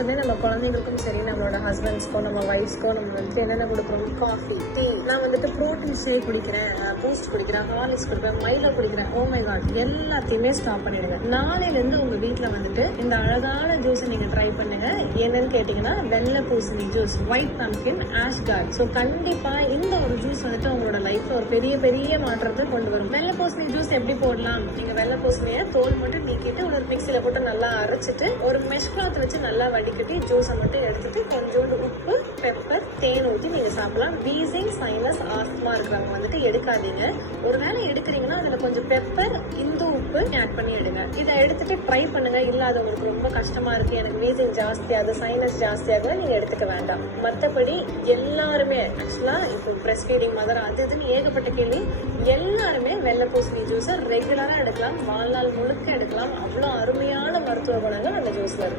வந்து நம்ம குழந்தைங்களுக்கும் சரி, நம்மளோட ஹஸ்பண்ட்ஸ்க்கோ, நம்ம ஒய்ஃப்ஸ்க்கோ நம்ம வந்துட்டு என்னென்ன கொடுக்குறோம்? Coffee, tea. நான் வந்துட்டு ப்ரோட்டீன் ஷேக் குடிக்கிறேன், பூஸ்ட் குடிக்கிறேன், ஹார்லிக்ஸ் குடிக்கிறேன், மைலோ குடிக்கிறேன். ஓ மை காட், எல்லாத்தையுமே ஸ்டாப் பண்ணிடுங்க. நாளையிலேருந்து உங்கள் வீட்டில் வந்துட்டு இந்த அழகான ஜூஸை நீங்கள் ட்ரை பண்ணுங்க. என்னன்னு கேட்டிங்கன்னா வெள்ளை பூசணி ஜூஸ், ஒயிட் பம்ப்கின், ஆஷ்கார்ட். ஸோ கண்டிப்பாக இந்த ஒரு ஜூஸ் வந்துட்டு உங்களோட லைஃப்ல ஒரு பெரிய பெரிய மாற்றத்தை கொண்டு வரும். வெள்ளை பூசணி ஜூஸ் எப்படி போடலாம்? நீங்க வெள்ளை பூசணியை தோல் மட்டும் நீக்கிட்டு ஒரு மிக்சியில போட்டு நல்லா அரைச்சிட்டு ஒரு மெஷ் கிளாத் வச்சு நல்லா வடிகட்டி ஜூஸை மட்டும் எடுத்துட்டு கொஞ்சோண்டு உப்பு, பெப்பர், தேன் ஊற்றி நீங்க சாப்பிடலாம். வீசிங், சைனஸ், ஆஸ்துமா இருக்கிறவங்க வந்துட்டு எடுக்காதீங்க. ஒருவேளை எடுக்கிறீங்கன்னா அதுல கொஞ்சம் பெப்பர், இந்து உப்பு ஆட் பண்ணி எடுங்க. இதை எடுத்துட்டு ட்ரை பண்ணுங்க. இல்ல அது உங்களுக்கு ரொம்ப கஷ்டமா இருக்கு, எனக்கு வீசிங் ஜாஸ்தி ஆகுது, சைனஸ் ஜாஸ்தியாக நீங்க எடுத்துக்க வேண்டாம். மற்றபடி எல்லாருமே ஆக்சுவலா இப்போ பிரஸ்ட் ஃபீடிங் மதர் அது இதுன்னு ஏகப்பட்ட கேள்வி, எல்லாருமே வெள்ளை பூசணி ஜூஸை ரெகுலரா எடுக்கலாம், வாழ்நாள் முழுக்க எடுக்கலாம். அவ்வளோ அருமையான மருத்துவ குணங்கள் அந்த ஜூஸ்ல இருக்கு.